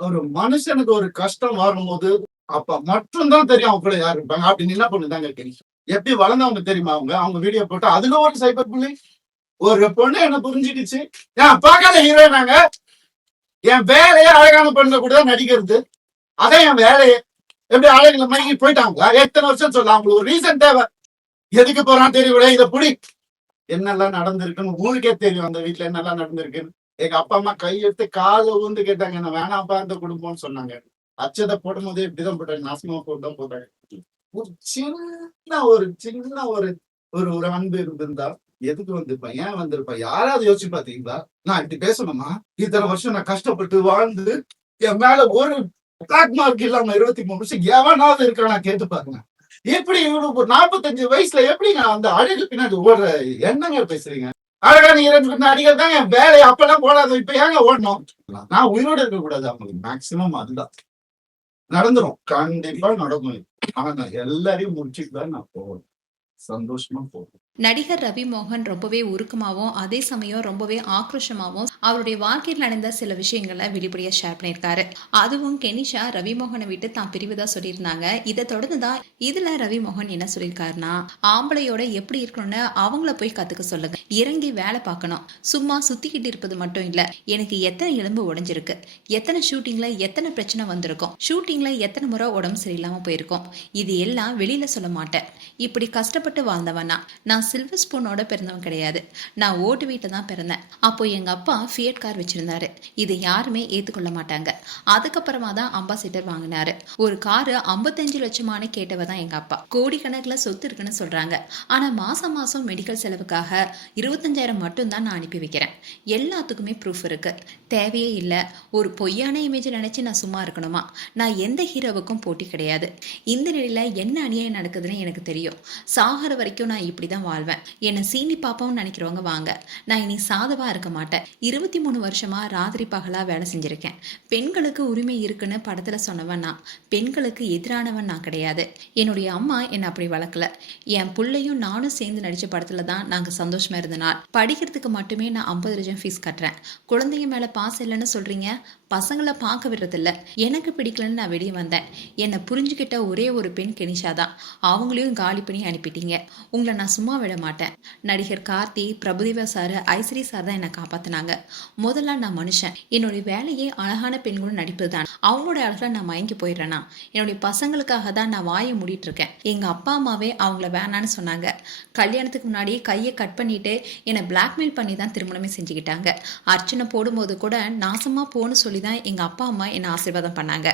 ஒரு மனுஷனுக்கு ஒரு கஷ்டம் வரும்போது அப்ப மட்டும்தான் தெரியும் அவங்க கூட யார் இருப்பாங்க. அப்படி என்ன பொண்ணுதாங்க தெரியும். எப்படி வளர்ந்தவங்க தெரியுமா அவங்க? அவங்க வீடியோ போட்டு அதுல ஒரு சைபர் புல்லிங். ஒரு பொண்ணு என்ன புரிஞ்சுக்கிச்சு. ஏன் பார்க்காத ஹீரோயினாங்க. என் வேலையே அழகான பொண்ணு கூட தான் நடிக்கிறது. அதான் என் வேலையே. எப்படி ஆளுங்களை மயங்கி போயிட்டாங்களா? எத்தனை வருஷம் சொல்ல அவங்களுக்கு ஒரு ரீசன் தேவை. எதுக்கு போறான்னு தெரியல. இதை புடி என்னெல்லாம் நடந்திருக்குன்னு ஊருக்கே தெரியும். அந்த வீட்டுல என்னெல்லாம் நடந்திருக்குன்னு. எங்க அப்பா அம்மா கையெடுத்து காலை ஊந்து கேட்டாங்க. என்ன வேணாப்பா இந்த குடும்பம்னு சொன்னாங்க. அச்சதை போடும் போதே இப்படிதான் போட்டாங்க. நாசமா போட்டுதான் போட்டாங்க. ஒரு சின்ன ஒரு ஒரு ஒரு அன்பு இருந்திருந்தா எதுக்கு வந்திருப்பா? ஏன் வந்திருப்பா? யாராவது யோசிச்சு பாத்தீங்களா? நான் இப்படி பேசணுமா? இத்தனை வருஷம் நான் கஷ்டப்பட்டு வாழ்ந்து என் மேல ஒரு பிளாக் மார்க் இல்லாம 23 வருஷம் எவனாவது இருக்கானா கேட்டு பாருங்க. எப்படி இவனுக்கு 45 வயசுல எப்படி நான் அந்த அழகு பின்னாடி ஓடுற என்னங்க பேசுறீங்க? அழகான 2 நடிகர் தான் என் வேலையை அப்பெல்லாம் போடாது. இப்ப ஏங்க ஓடணும்? நான் உயிரோட இருக்க கூடாது. அவங்களுக்கு மேக்சிமம் அதுதான் நடந்துரும். கண்டிப்பா நடக்கும். ஆனா நான் எல்லாரையும் முடிச்சுட்டு தான் நான் போவேன். சந்தோஷமா போவேன். நடிகர் ரவி மோகன் ரொம்பவே உருக்கமாகவும் அதே சமயம் ரொம்பவே ஆக்ரோஷமாகவும் அவருடைய வாழ்க்கையில் நடந்த சில விஷயங்களை வெளிப்படையா ஷேர் பண்ணியிருக்காரு. அதுவும் கெனிஷா ரவி மோகனை விட்டு தான் பிரிவுதான் சொல்லியிருந்தாங்க. இதை தொடர்ந்து தான் இதுல ரவி மோகன் என்ன சொல்லியிருக்காருன்னா, ஆம்பளையோட எப்படி இருக்கணும்னு அவங்கள போய் கத்துக்க சொல்லுங்க, இறங்கி வேலை பார்க்கணும், சும்மா சுத்திக்கிட்டு இருப்பது மட்டும் இல்ல. எனக்கு எத்தனை எலும்பு உடைஞ்சிருக்கு, எத்தனை ஷூட்டிங்ல எத்தனை பிரச்சனை வந்திருக்கும், ஷூட்டிங்ல எத்தனை முறை உடம்பு சரியில்லாம போயிருக்கும், இது எல்லாம் வெளியில சொல்ல மாட்டேன். இப்படி கஷ்டப்பட்டு வாழ்ந்தவனா நான் சில்வர் ஸ்பூனோட பிறந்தவன் கிடையாது. நான் ஓட்டு வீட்டில் தான் பிறந்தேன். அப்போ எங்க அப்பா ஃபியட் கார் வச்சிருந்தாரு. இது யாருமே ஏத்துக்கொள்ள மாட்டாங்க. அதுக்கப்புறமா தான் அம்பாசிடர் வாங்கினாரு. ஒரு காரு 55 லட்சமான கேட்டவ தான் எங்க அப்பா. கோடிக்கணக்கில் சொத்து இருக்குன்னு சொல்றாங்க. ஆனா மாசம் மாசம் மெடிக்கல் செலவுக்காக 25,000 மட்டும் தான் நான் அனுப்பி வைக்கிறேன். எல்லாத்துக்குமே ப்ரூஃப் இருக்கு. தேவையே இல்லை. ஒரு பொய்யான இமேஜ் நினைச்சு நான் சும்மா இருக்கணுமா? நான் எந்த ஹீரோவுக்கும் போட்டி கிடையாது. இந்த நிலையில என்ன அநியாயம் நடக்குதுன்னு எனக்கு தெரியும். சாகர வரைக்கும் நான் இப்படிதான் வாழ்வேன். என்னை சீனி பாப்பாவும் நினைக்கிறவங்க வாங்க. நான் இனி சாதவா இருக்க மாட்டேன். 23 வருஷமா ராத்திரி பகலா வேலை செஞ்சிருக்கேன். பெண்களுக்கு உரிமை இருக்குன்னு படத்துல சொன்னவன் நான். பெண்களுக்கு எதிரானவன் நான் கிடையாது. என்னுடைய அம்மா என்னை அப்படி வளர்க்கல. என் பிள்ளையும் நானும் சேர்ந்து நடிச்ச படத்துல தான் நாங்க சந்தோஷமா இருந்தனால். படிக்கிறதுக்கு மட்டுமே நான் 50 லட்சம் ஃபீஸ் கட்டுறேன். குழந்தைங்க மேல பாசம் இல்லைன்னு சொல்றீங்க. பசங்களை பார்க்க விடுறதில்ல. எனக்கு பிடிக்கலன்னு நான் வெளியே வந்தேன். என்னை புரிஞ்சுக்கிட்ட ஒரே ஒரு பெண் கெனிஷா தான். அவங்களையும் காலி பண்ணி அனுப்பிட்டீங்க. உங்களை நான் சும்மா விட மாட்டேன். நடிகர் கார்த்தி, பிரபுதேவா சார், ஐஸ்வரி சார் தான் என்னை காப்பாத்தினாங்க. முதல்ல நான் மனுஷன். என்னுடைய வேலையே அழகான பெண்களும் நடிப்பது தான். அவங்களோட அழகில் நான் மயங்கி போயிடுறேன்னா? என்னுடைய பசங்களுக்காக தான் நான் வாயை மூடிட்டு இருக்கேன். எங்க அப்பா அம்மாவே அவங்கள வேணான்னு சொன்னாங்க. கல்யாணத்துக்கு முன்னாடி கையை கட் பண்ணிட்டு என்னை பிளாக்மெயில் பண்ணி தான் திருமணமே செஞ்சுக்கிட்டாங்க. அர்ச்சனை போடும்போது கூட நாசமா போன்னு சொல்லி தான் எங்க அப்பா அம்மா என்னை ஆசீர்வாதம் பண்ணாங்க.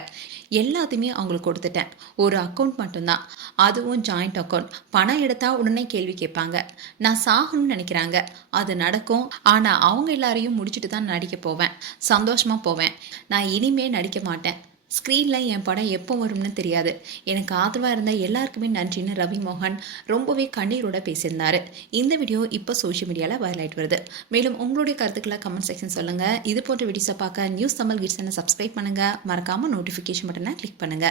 எல்லாத்தையுமே அவங்களுக்கு கொடுத்துட்டேன். ஒரு அக்கௌண்ட் மட்டும்தான், அதுவும் ஜாயிண்ட் அக்கௌண்ட். பணம் எடுத்தா உடனே கேள்வி கேட்பாங்க. நான் சாகணும்னு நினைக்கிறாங்க. அது நடக்கும். ஆனா அவங்க எல்லாரையும் முடிச்சுட்டு தான் நடிக்க போவேன். சந்தோஷமா போவேன். நான் இனிமே நடிக்க மாட்டேன். ஸ்க்ரீனில் என் படம் எப்போ வரும்னு தெரியாது. எனக்கு ஆதரவாக இருந்த எல்லாருக்குமே நன்றின்னு ரவி மோகன் ரொம்பவே கண்ணீரோட பேசியிருந்தாரு. இந்த வீடியோ இப்போ சோஷியல் மீடியாவில் வைரல் ஆகிட்டு வருது. மேலும் உங்களுடைய கருத்துக்களை கமெண்ட் செக்ஷன் சொல்லுங்கள். இது போன்ற வீடியோஸை பார்க்க நியூஸ் தமிழ் கிட்ஸ் சப்ஸ்கிரைப் பண்ணுங்கள். மறக்காமல் நோட்டிஃபிகேஷன் பட்டனை கிளிக் பண்ணுங்கள்.